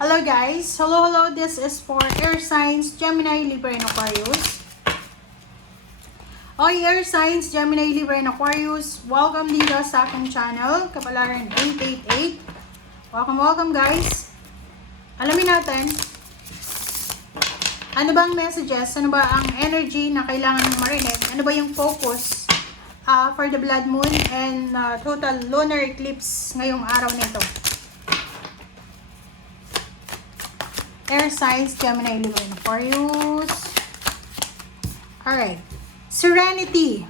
Hello guys! Hello! This is for Air Signs, Gemini, Libra, and Aquarius. Okay, Air Signs, Gemini, Libra, and Aquarius. Welcome dito sa aking channel, Kapalaran 888. Welcome guys! Alamin natin, ano ba ang messages, ano ba ang energy na kailangan mong marinig, ano ba yung focus for the blood moon and total lunar eclipse ngayong araw na ito. Air signs, Gemini, Libra, and Aquarius. Alright. Serenity.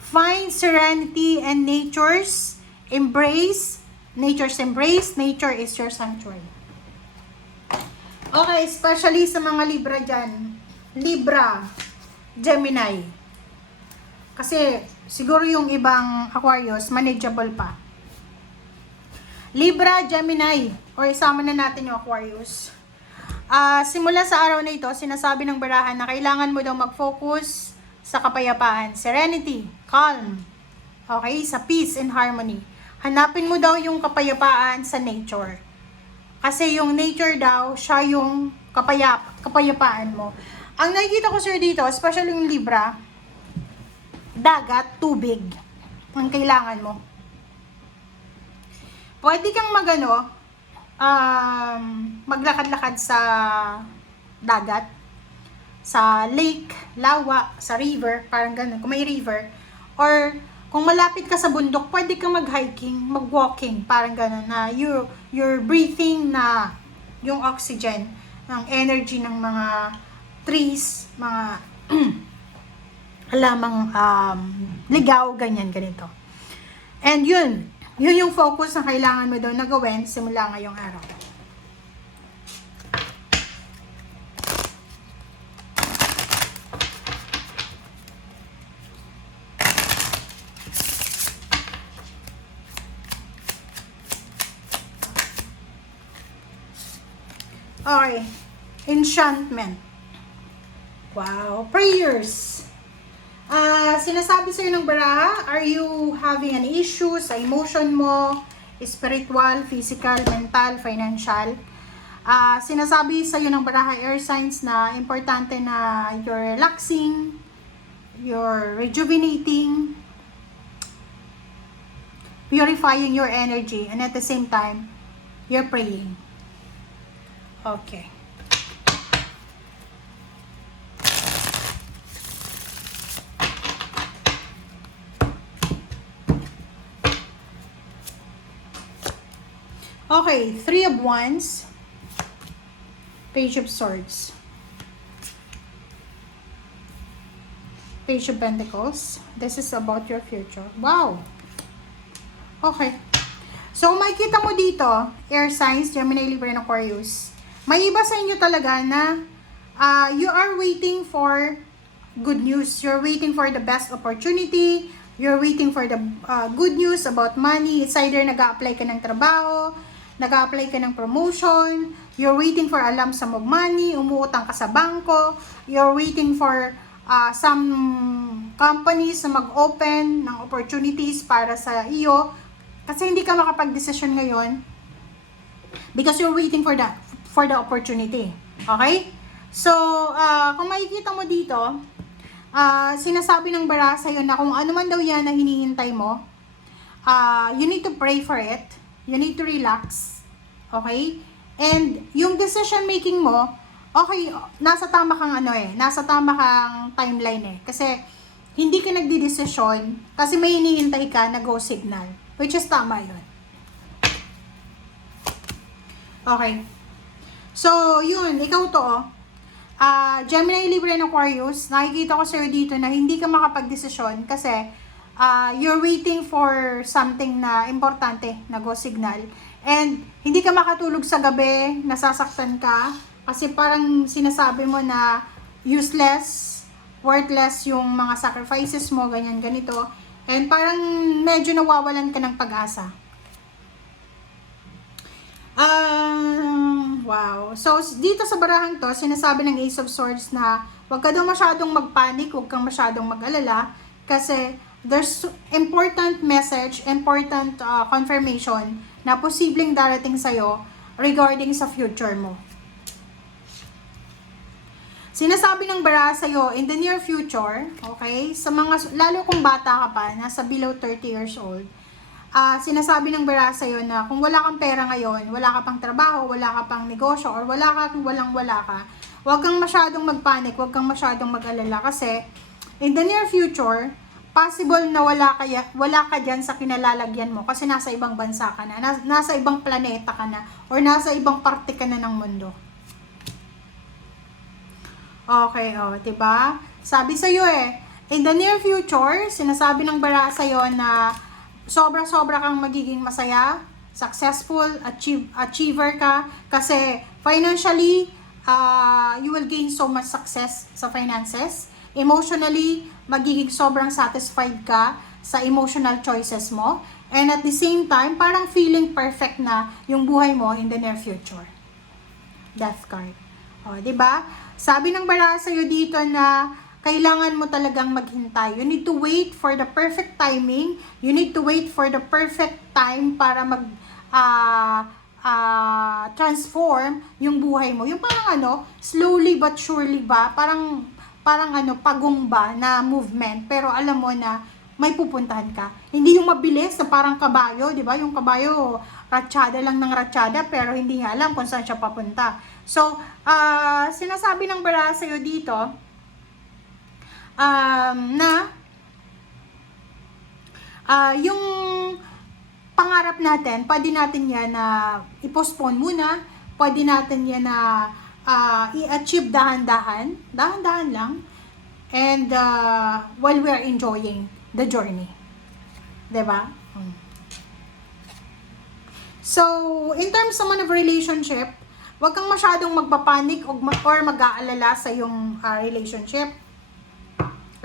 Find serenity and nature's embrace. Nature's embrace. Nature is your sanctuary. Okay, especially sa mga Libra dyan. Libra, Gemini. Kasi siguro yung ibang Aquarius, manageable pa. Libra, Gemini. Or isama na natin yung Aquarius. Simula sa araw na ito, sinasabi ng barahan na kailangan mo daw mag-focus sa kapayapaan, serenity, calm, okay, sa peace and harmony. Hanapin mo daw yung kapayapaan sa nature. Kasi yung nature daw, siya yung kapayapaan mo. Ang nakikita ko sir dito, especially yung Libra, dagat, tubig, ang kailangan mo. Pwede kang maglakad-lakad sa dagat, sa lake, lawa, sa river, parang ganun, kung may river, or kung malapit ka sa bundok, pwede kang mag-hiking, mag-walking, parang ganun, na you're breathing na yung oxygen, ng energy ng mga trees, mga halamang ligaw, ganyan, ganito. And yun yung focus na kailangan mo daw na gawin simula ngayong araw. Okay. Enchantment. Wow. Prayers. Sinasabi sa'yo ng baraha, are you having an issue sa emotion mo, spiritual, physical, mental, financial? Sinasabi sa'yo ng baraha, air signs, na importante na you're relaxing, you're rejuvenating, purifying your energy, and at the same time, you're praying. Okay. Okay, Three of Wands, Page of Swords, Page of Pentacles. This is about your future. Wow! Okay. So, makikita mo dito, air signs, Gemini, Libra, and Aquarius. May iba sa inyo talaga na you are waiting for good news. You're waiting for the best opportunity. You're waiting for the good news about money. It's either nag-a-apply ka ng trabaho, nag-a-apply ka ng promotion, you're waiting for a lump sum of money, umuutang ka sa bangko, you're waiting for some companies na mag-open ng opportunities para sa iyo, kasi hindi ka makapag-desisyon ngayon because you're waiting for the opportunity. Okay? So, kung makikita mo dito, sinasabi ng bara sa'yo na kung ano man daw yan na hinihintay mo, you need to pray for it. You need to relax. Okay? And yung decision making mo, okay, nasa tama kang nasa tama kang timeline eh. Kasi hindi ka nagdidesisyon kasi may hinihintay ka na go signal. Which is tama yun. Okay. So, yun, ikaw to Gemini, Libra, and Aquarius, nakikita ko sa'yo dito na hindi ka makapag-desisyon kasi you're waiting for something na importante na go signal. And hindi ka makatulog sa gabi, nasasaktan ka, kasi parang sinasabi mo na useless, worthless yung mga sacrifices mo, ganyan, ganito. And parang medyo nawawalan ka ng pag-asa. Wow. So, dito sa barahang to, sinasabi ng Ace of Swords na huwag ka daw masyadong magpanik, huwag kang masyadong mag-alala, kasi there's important message, important confirmation na posibleng darating sa'yo regarding sa future mo. Sinasabi ng bara sa'yo, in the near future, okay, sa mga, lalo kung bata ka pa, nasa below 30 years old, sinasabi ng bara sa'yo na kung wala kang pera ngayon, wala ka pang trabaho, wala ka pang negosyo, or walang-wala ka, huwag kang masyadong magpanik, huwag kang masyadong mag-alala, kasi in the near future, possible na wala ka dyan sa kinalalagyan mo kasi nasa ibang bansa ka na, nasa ibang planeta ka na, or nasa ibang parte ka na ng mundo. Okay, diba? Sabi sa'yo in the near future, sinasabi ng bara sa'yo na sobra-sobra kang magiging masaya, successful, achiever ka, kasi financially, you will gain so much success sa finances. Emotionally, magiging sobrang satisfied ka sa emotional choices mo. And at the same time, parang feeling perfect na yung buhay mo in the near future. Death card. Diba? Sabi ng bara sa'yo dito na kailangan mo talagang maghintay. You need to wait for the perfect timing. You need to wait for the perfect time para transform yung buhay mo. Yung parang slowly but surely ba? Parang pagong ba na movement. Pero alam mo na may pupuntahan ka. Hindi yung mabilis na parang kabayo, di ba? Yung kabayo, ratsyada lang ng ratsyada, pero hindi niya alam kung saan siya papunta. So, sinasabi ng bara sa'yo dito, yung pangarap natin, pwede natin yan na i-postpone muna, pwede natin yan na i-achieve dahan-dahan lang, and while we are enjoying the journey. Diba? So, in terms naman of relationship, huwag kang masyadong magpapanik or mag-aalala sa yung relationship.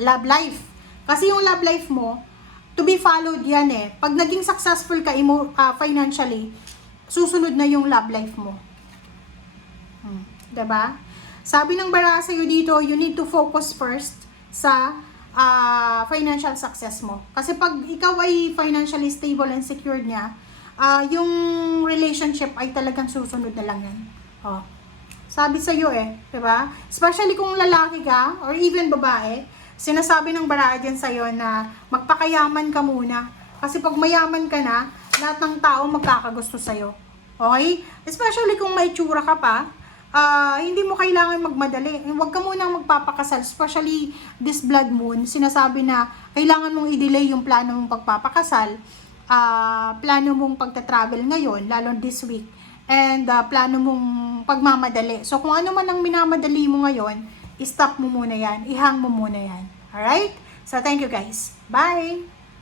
Love life. Kasi yung love life mo, to be followed yan Pag naging successful ka financially, susunod na yung love life mo. Diba? Sabi ng bara sa'yo dito, you need to focus first sa financial success mo. Kasi pag ikaw ay financially stable and secured niya, yung relationship ay talagang susunod na lang yan. Sabi sa'yo diba? Especially kung lalaki ka, or even babae, sinasabi ng bara dyan sa'yo na magpakayaman ka muna. Kasi pag mayaman ka na, lahat ng tao magkakagusto sa'yo. Okay? Especially kung may tsura ka pa, hindi mo kailangan magmadali. Huwag ka munang magpapakasal, especially this blood moon. Sinasabi na kailangan mong i-delay yung plano mong pagpapakasal, plano mong pagta-travel ngayon, lalo this week, and plano mong pagmamadali. So kung ano man ang minamadali mo ngayon, i-stop mo muna yan, ihang mo muna yan. Alright? So thank you guys. Bye!